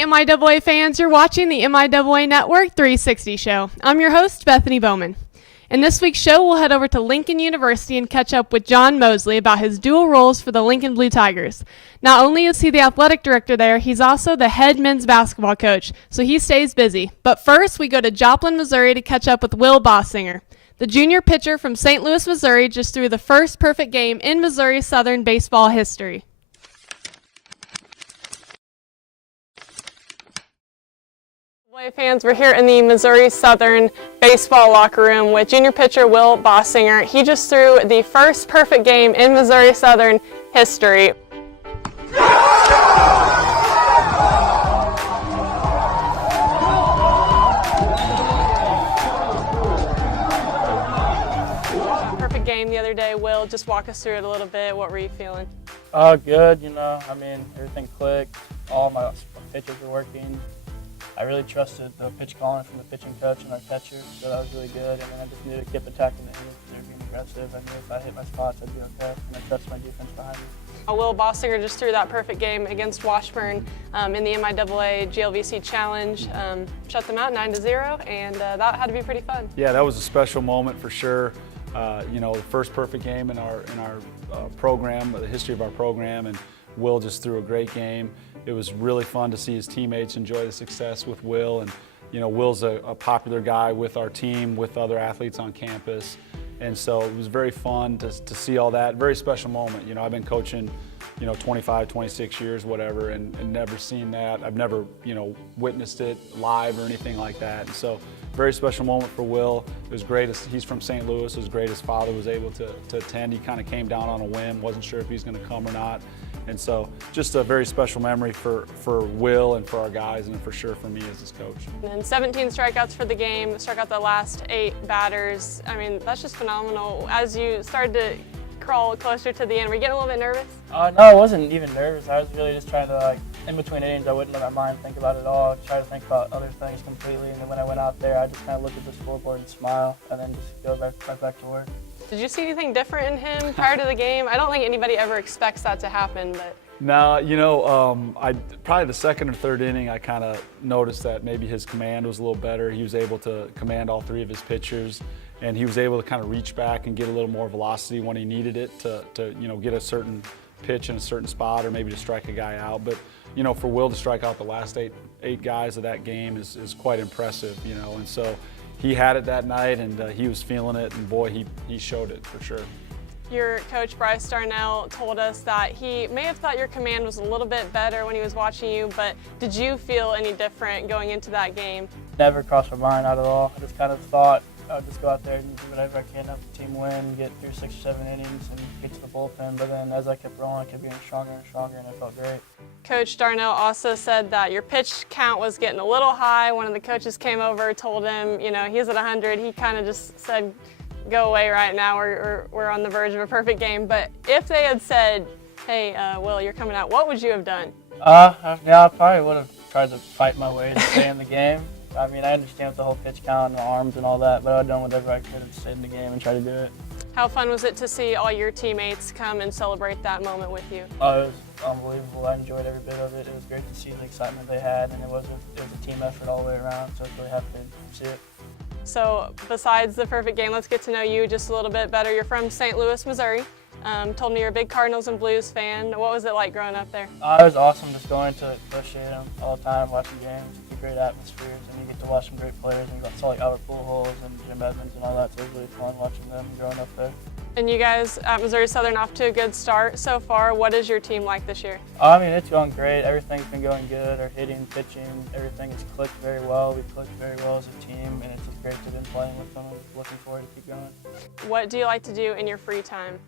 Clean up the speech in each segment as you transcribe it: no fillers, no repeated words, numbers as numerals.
MIAA fans, you're watching the MIAA Network 360 show. I'm your host, Bethany Bowman. In this week's show, we'll head over to Lincoln University and catch up with John Moseley about his dual roles for the Lincoln Blue Tigers. Not only is he the athletic director there, he's also the head men's basketball coach, so he stays busy. But first, we go to Joplin, Missouri to catch up with Will Bausinger. The junior pitcher from St. Louis, Missouri just threw the first perfect game in Missouri Southern baseball history. Fans, we're here in the Missouri Southern baseball locker room with junior pitcher Will Bausinger. He just threw the first perfect game in Missouri Southern history. Perfect game the other day. Will, just walk us through it a little bit. What were you feeling? Good, everything clicked. All my pitches were working. I really trusted the pitch calling from the pitching coach and our catcher, so that was really good. And then I just knew to keep attacking the hitters. They were being aggressive. I knew if I hit my spots, I'd be okay. And I trust my defense behind me. Will Bausinger just threw that perfect game against Washburn in the MIAA GLVC Challenge. Shut them out 9-0, and that had to be pretty fun. Yeah, that was a special moment for sure. The first perfect game in our program, the history of our program, and Will just threw a great game. It was really fun to see his teammates enjoy the success with Will, and Will's a popular guy with our team, with other athletes on campus, and so it was very fun to see all that. Very special moment. I've been coaching 25, 26 years, whatever, and never seen that. I've never witnessed it live or anything like that, and so very special moment for Will. It was great. He's from St. Louis. It was great his father was able to attend. He kind of came down on a whim, wasn't sure if he was going to come or not. And so just a very special memory for Will and for our guys, and for sure for me as his coach. And 17 strikeouts for the game, struck out the last 8 batters. I mean, that's just phenomenal. As you started to crawl closer to the end, were you getting a little bit nervous? No, I wasn't even nervous. I was really just trying to, in between innings, I wouldn't let my mind think about it all. Try to think about other things completely. And then when I went out there, I just kind of looked at the scoreboard and smile, and then just go right back to work. Did you see anything different in him prior to the game? I don't think anybody ever expects that to happen, but. No, probably the second or third inning, I kind of noticed that maybe his command was a little better. He was able to command all 3 of his pitchers, and he was able to kind of reach back and get a little more velocity when he needed it to get a certain pitch in a certain spot, or maybe to strike a guy out. But for Will to strike out the last eight guys of that game is quite impressive. And so he had it that night, and he was feeling it, and boy, he showed it for sure. Your coach, Bryce Darnell, told us that he may have thought your command was a little bit better when he was watching you, but did you feel any different going into that game? Never crossed my mind at all. I just kind of thought I would just go out there and do whatever I can, help the team win, get through 6 or 7 innings, and get to the bullpen. But then as I kept rolling, I kept getting stronger and stronger, and I felt great. Coach Darnell also said that your pitch count was getting a little high. One of the coaches came over, told him, he's at 100. He kind of just said, go away right now, we're on the verge of a perfect game. But if they had said, hey, Will, you're coming out, what would you have done? I probably would have tried to fight my way to stay in the game. I understand with the whole pitch count and the arms and all that, but I would have done whatever I could to stay in the game and try to do it. How fun was it to see all your teammates come and celebrate that moment with you? It was unbelievable. I enjoyed every bit of it. It was great to see the excitement they had, and it was a team effort all the way around, so I was really happy to see it. So besides the perfect game, let's get to know you just a little bit better. You're from St. Louis, Missouri. Told me you're a big Cardinals and Blues fan. What was it like growing up there? It was awesome just going to the stadium all the time, watching games. It's a great atmosphere, and you get to watch some great players. And you saw Albert Pujols and Jim Edmonds and all that, so it was really fun watching them growing up there. And you guys at Missouri Southern off to a good start so far. What is your team like this year? It's going great. Everything's been going good. Our hitting, pitching, everything has clicked very well. We clicked very well as a team, and it's just great to have been playing with them. I'm looking forward to keep going. What do you like to do in your free time?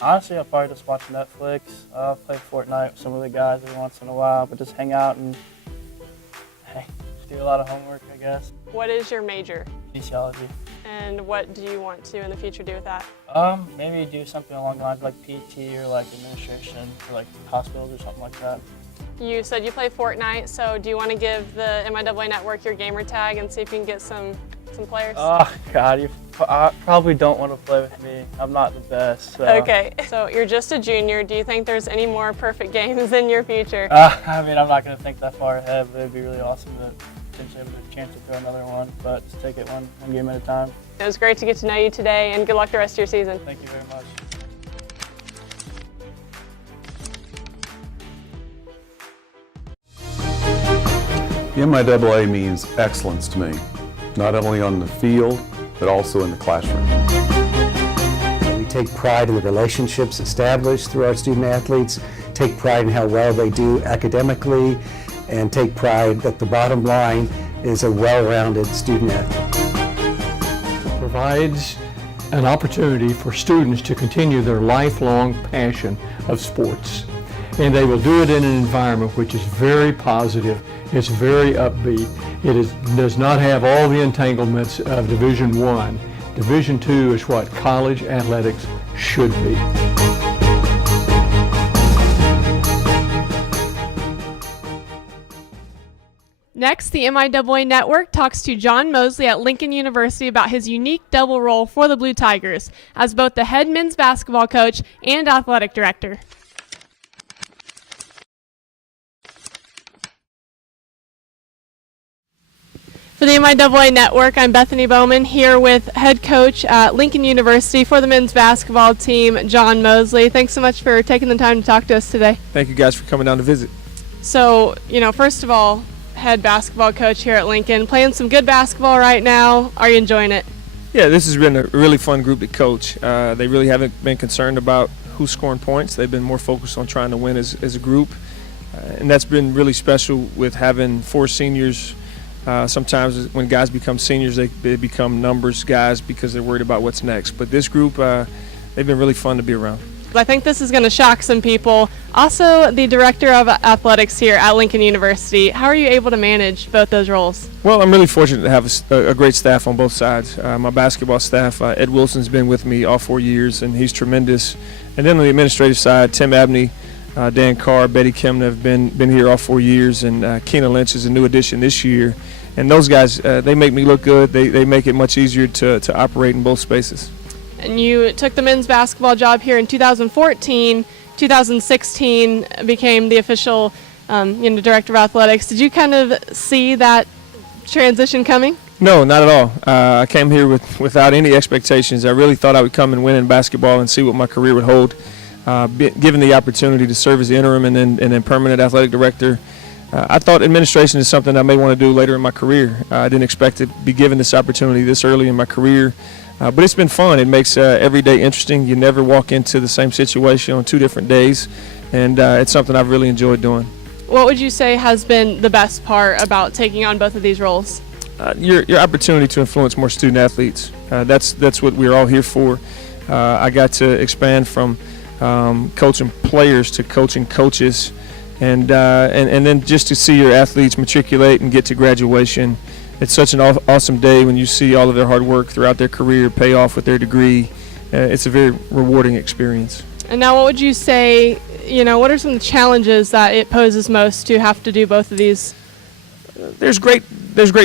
Honestly, I'll probably just watch Netflix. I'll play Fortnite with some of the guys every once in a while, but just hang out and do a lot of homework, I guess. What is your major? Kinesiology. And what do you want to in the future do with that? Maybe do something along the lines of PT or administration for hospitals or something like that. You said you play Fortnite, so do you want to give the MIAA Network your gamer tag and see if you can get some some players? Oh, God, I probably don't want to play with me. I'm not the best. So. Okay, so you're just a junior. Do you think there's any more perfect games in your future? I mean, I'm not going to think that far ahead, but it'd be really awesome to potentially have a chance to throw another one, but just take it one game at a time. It was great to get to know you today, and good luck the rest of your season. Thank you very much. The MIAA means excellence to me, not only on the field, but also in the classroom. We take pride in the relationships established through our student athletes, take pride in how well they do academically, and take pride that the bottom line is a well-rounded student athlete. It provides an opportunity for students to continue their lifelong passion of sports. And they will do it in an environment which is very positive, it's very upbeat, does not have all the entanglements of Division I. Division II is what college athletics should be. Next, the MIAA Network talks to John Moseley at Lincoln University about his unique double role for the Blue Tigers as both the head men's basketball coach and athletic director. For the MIAA Network, I'm Bethany Bowman here with head coach at Lincoln University for the men's basketball team, John Moseley. Thanks so much for taking the time to talk to us today. Thank you guys for coming down to visit. So, first of all, head basketball coach here at Lincoln, playing some good basketball right now. Are you enjoying it? Yeah, this has been a really fun group to coach. They really haven't been concerned about who's scoring points. They've been more focused on trying to win as a group. And that's been really special with having 4 seniors. Sometimes when guys become seniors, they become numbers guys because they're worried about what's next. But this group, they've been really fun to be around. I think this is going to shock some people. Also, the director of athletics here at Lincoln University, how are you able to manage both those roles? Well, I'm really fortunate to have a great staff on both sides. My basketball staff, Ed Wilson's been with me all 4 years, and he's tremendous. And then on the administrative side, Tim Abney, Dan Carr, Betty Kemna have been here all 4 years, and Keena Lynch is a new addition this year. And those guys, they make me look good. They make it much easier to operate in both spaces. And you took the men's basketball job here in 2014. 2016 became the official director of athletics. Did you kind of see that transition coming? No, not at all. I came here without any expectations. I really thought I would come and win in basketball and see what my career would hold. Given the opportunity to serve as the interim and then permanent athletic director, I thought administration is something I may want to do later in my career. I didn't expect to be given this opportunity this early in my career, but it's been fun. It makes every day interesting. You never walk into the same situation on 2 different days, and it's something I've really enjoyed doing. What would you say has been the best part about taking on both of these roles? Your opportunity to influence more student athletes. That's what we're all here for. I got to expand from coaching players to coaching coaches. And then just to see your athletes matriculate and get to graduation, it's such an awesome day when you see all of their hard work throughout their career pay off with their degree. It's a very rewarding experience. And now what would you say, what are some of the challenges that it poses most to have to do both of these? There's great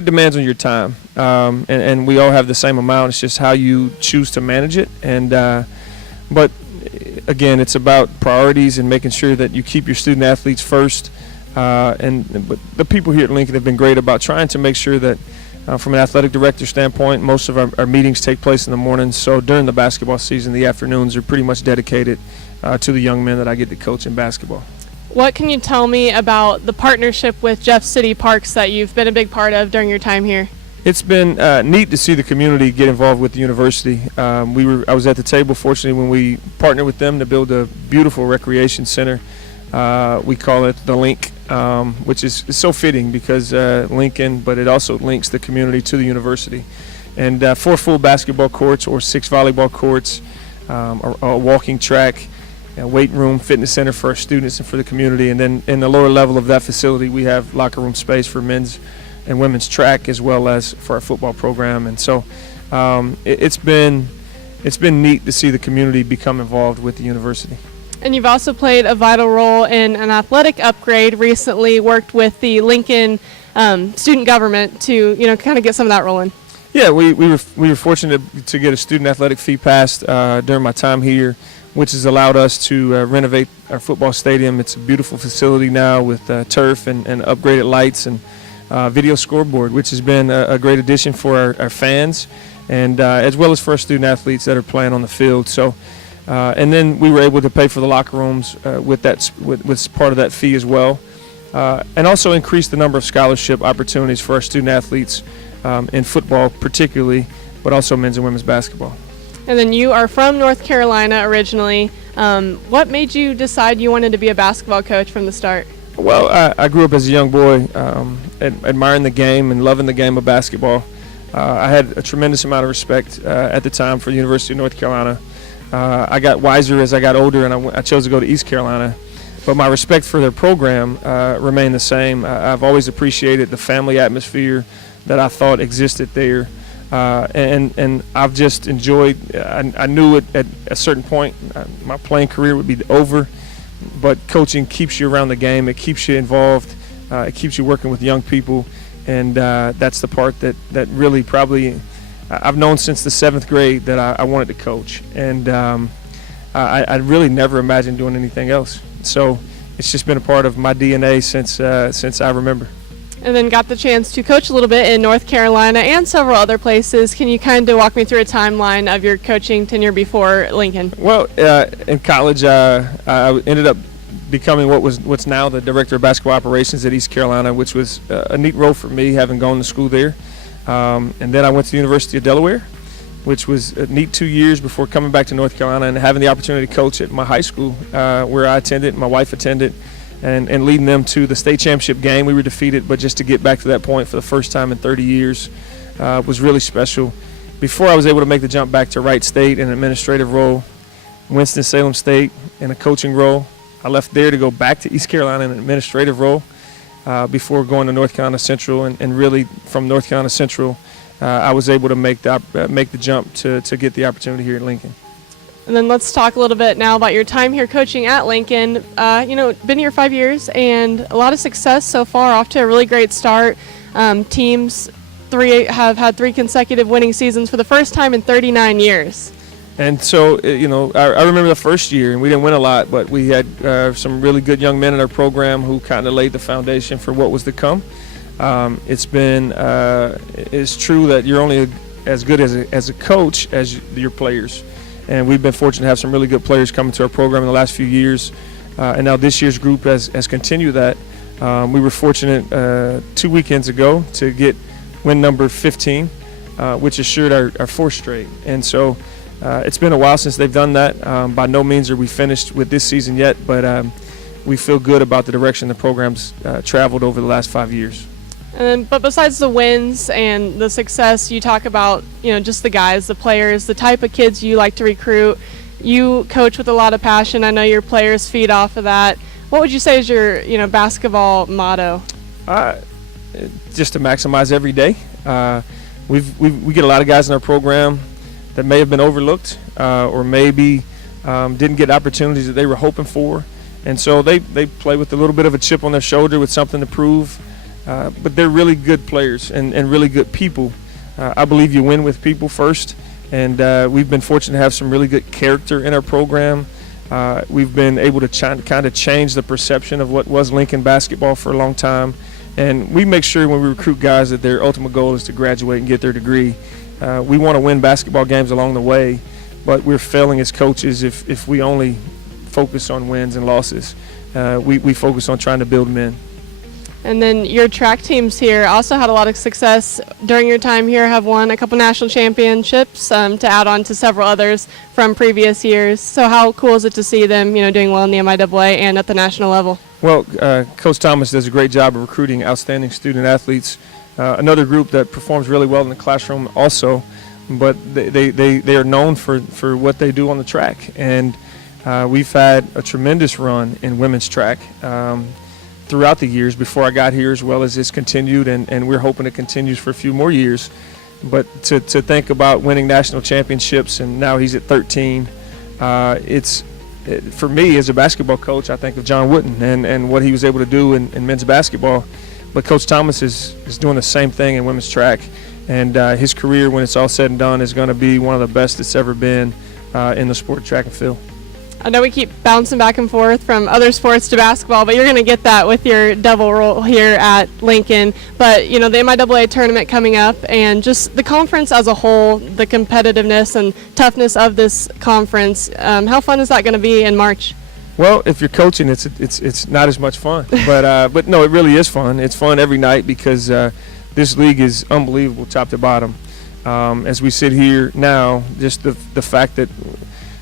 demands on your time, and we all have the same amount. It's just how you choose to manage it. But again, it's about priorities and making sure that you keep your student athletes first. But the people here at Lincoln have been great about trying to make sure that from an athletic director standpoint, most of our meetings take place in the mornings. So during the basketball season, the afternoons are pretty much dedicated to the young men that I get to coach in basketball. What can you tell me about the partnership with Jeff City Parks that you've been a big part of during your time here? It's been neat to see the community get involved with the university. I was at the table, fortunately, when we partnered with them to build a beautiful recreation center. We call it the Link, which is so fitting because Lincoln, but it also links the community to the university. And 4 full basketball courts or 6 volleyball courts, a walking track, a weight room, fitness center for our students and for the community. And then in the lower level of that facility, we have locker room space for men's and women's track as well as for our football program. And so it's been neat to see the community become involved with the university. And you've also played a vital role in an athletic upgrade, recently worked with the Lincoln student government to kind of get some of that rolling. Yeah, we were fortunate to get a student athletic fee passed during my time here, which has allowed us to renovate our football stadium. It's a beautiful facility now with turf and upgraded lights and video scoreboard, which has been a great addition for our fans and as well as for our student athletes that are playing on the field. So, and then we were able to pay for the locker rooms with part of that fee as well, and also increase the number of scholarship opportunities for our student athletes in football particularly, but also men's and women's basketball. And then you are from North Carolina originally. What made you decide you wanted to be a basketball coach from the start? Well, I grew up as a young boy admiring the game and loving the game of basketball. I had a tremendous amount of respect at the time for the University of North Carolina. I got wiser as I got older, and I chose to go to East Carolina. But my respect for their program remained the same. I've always appreciated the family atmosphere that I thought existed there. And I've just enjoyed, I knew at a certain point my playing career would be over, but coaching keeps you around the game, it keeps you involved, it keeps you working with young people, and that's the part that really probably I've known since the 7th grade that I wanted to coach, and I really never imagined doing anything else. So it's just been a part of my DNA since I remember. And then got the chance to coach a little bit in North Carolina and several other places. Can you kind of walk me through a timeline of your coaching tenure before Lincoln? Well, in college, I ended up becoming what's now the director of basketball operations at East Carolina, which was a neat role for me, having gone to school there. And then I went to the University of Delaware, which was a neat 2 years before coming back to North Carolina and having the opportunity to coach at my high school, where I attended, my wife attended. And leading them to the state championship game. We were defeated, but just to get back to that point for the first time in 30 years was really special. Before I was able to make the jump back to Wright State in an administrative role, Winston-Salem State in a coaching role, I left there to go back to East Carolina in an administrative role before going to North Carolina Central. And really from North Carolina Central, I was able to make the jump to get the opportunity here at Lincoln. And then let's talk a little bit now about your time here coaching at Lincoln. Been here 5 years and a lot of success so far, off to a really great start. Teams have had 3 consecutive winning seasons for the first time in 39 years. And so, I remember the first year, and we didn't win a lot, but we had some really good young men in our program who kind of laid the foundation for what was to come. It's true that you're only as good as a coach as your players. And we've been fortunate to have some really good players coming to our program in the last few years. And now this year's group has continued that. We were fortunate 2 weekends ago to get win number 15, which assured our 4th straight. And so it's been a while since they've done that. By no means are we finished with this season yet, but we feel good about the direction the program's traveled over the last 5 years. But besides the wins and the success, you talk about, just the guys, the players, the type of kids you like to recruit. You coach with a lot of passion. I know your players feed off of that. What would you say is your, basketball motto? Just to maximize every day. We get a lot of guys in our program that may have been overlooked or maybe didn't get opportunities that they were hoping for. And so they play with a little bit of a chip on their shoulder with something to prove. But they're really good players and really good people. I believe you win with people first, and we've been fortunate to have some really good character in our program. We've been able to kind of change the perception of what was Lincoln basketball for a long time, and we make sure when we recruit guys that their ultimate goal is to graduate and get their degree. We want to win basketball games along the way, but we're failing as coaches if we only focus on wins and losses. We focus on trying to build men. And then your track teams here also had a lot of success during your time here, have won a couple national championships to add on to several others from previous years. So how cool is it to see them, doing well in the MIAA and at the national level? Well, Coach Thomas does a great job of recruiting outstanding student athletes. Another group that performs really well in the classroom also, but they are known for what they do on the track. And we've had a tremendous run in women's track. Throughout the years before I got here, as well as it's continued, and we're hoping it continues for a few more years. But to think about winning national championships, and now he's at 13, for me as a basketball coach, I think of John Wooden and what he was able to do in men's basketball. But Coach Thomas is doing the same thing in women's track, And his career, when it's all said and done, is going to be one of the best it's ever been in the sport of track and field. I know we keep bouncing back and forth from other sports to basketball, but you're going to get that with your double role here at Lincoln. But, you know, the MIAA tournament coming up and just the conference as a whole, the competitiveness and toughness of this conference, how fun is that going to be in March? Well, if you're coaching, it's not as much fun. But no, it really is fun. It's fun every night because this league is unbelievable top to bottom. As we sit here now, just the fact that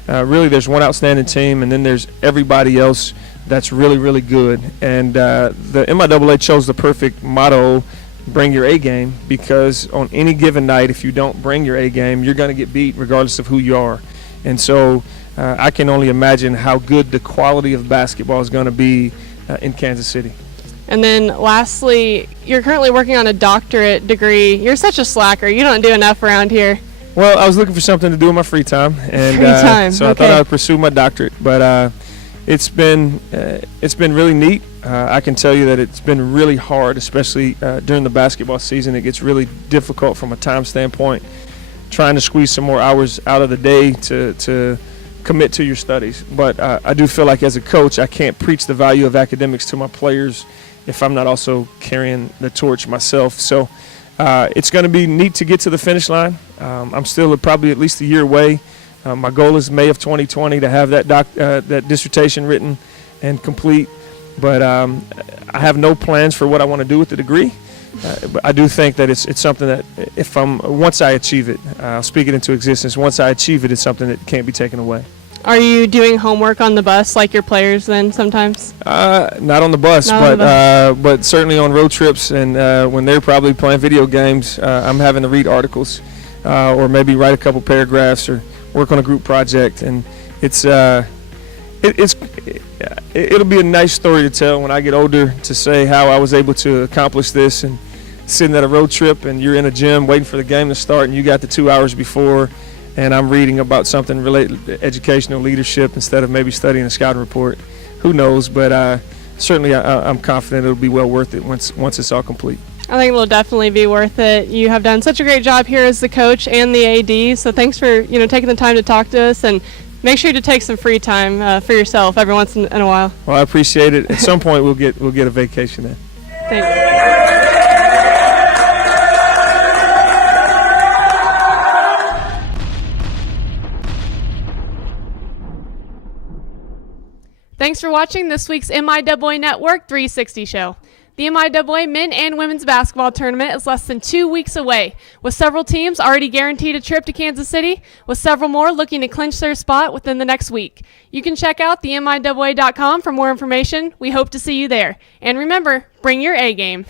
really there's one outstanding team and then there's everybody else that's really, really good. And the MIAA chose the perfect motto, bring your A game, because on any given night, if you don't bring your A game, you're going to get beat regardless of who you are. And so I can only imagine how good the quality of basketball is going to be in Kansas City. And then lastly, you're currently working on a doctorate degree. You're such a slacker. You don't do enough around here. Well, I was looking for something to do in my free time, and so I thought I would pursue my doctorate. But it's been really neat. I can tell you that it's been really hard, especially during the basketball season. It gets really difficult from a time standpoint, trying to squeeze some more hours out of the day to commit to your studies. But I do feel like as a coach, I can't preach the value of academics to my players if I'm not also carrying the torch myself. So it's going to be neat to get to the finish line. I'm still probably at least a year away. My goal is May of 2020 to have that dissertation written and complete. But I have no plans for what I want to do with the degree. But I do think that it's something that once I achieve it, I'll speak it into existence. Once I achieve it, it's something that can't be taken away. Are you doing homework on the bus like your players then sometimes? Not on the bus, but certainly on road trips and when they're probably playing video games, I'm having to read articles or maybe write a couple paragraphs or work on a group project. And it'll be a nice story to tell when I get older, to say how I was able to accomplish this and sitting at a road trip and you're in a gym waiting for the game to start and you got the 2 hours before and I'm reading about something related to educational leadership instead of maybe studying a scouting report. Who knows? But certainly I'm confident it'll be well worth it once it's all complete. I think it will definitely be worth it. You have done such a great job here as the coach and the AD, so thanks for taking the time to talk to us, and make sure to take some free time for yourself every once in a while. Well, I appreciate it. At some point we'll get a vacation then. Thanks. Thanks for watching this week's MIAA Network 360 show. The MIAA men and women's basketball tournament is less than 2 weeks away, with several teams already guaranteed a trip to Kansas City, with several more looking to clinch their spot within the next week. You can check out the MIAA.com for more information. We hope to see you there. And remember, bring your A game.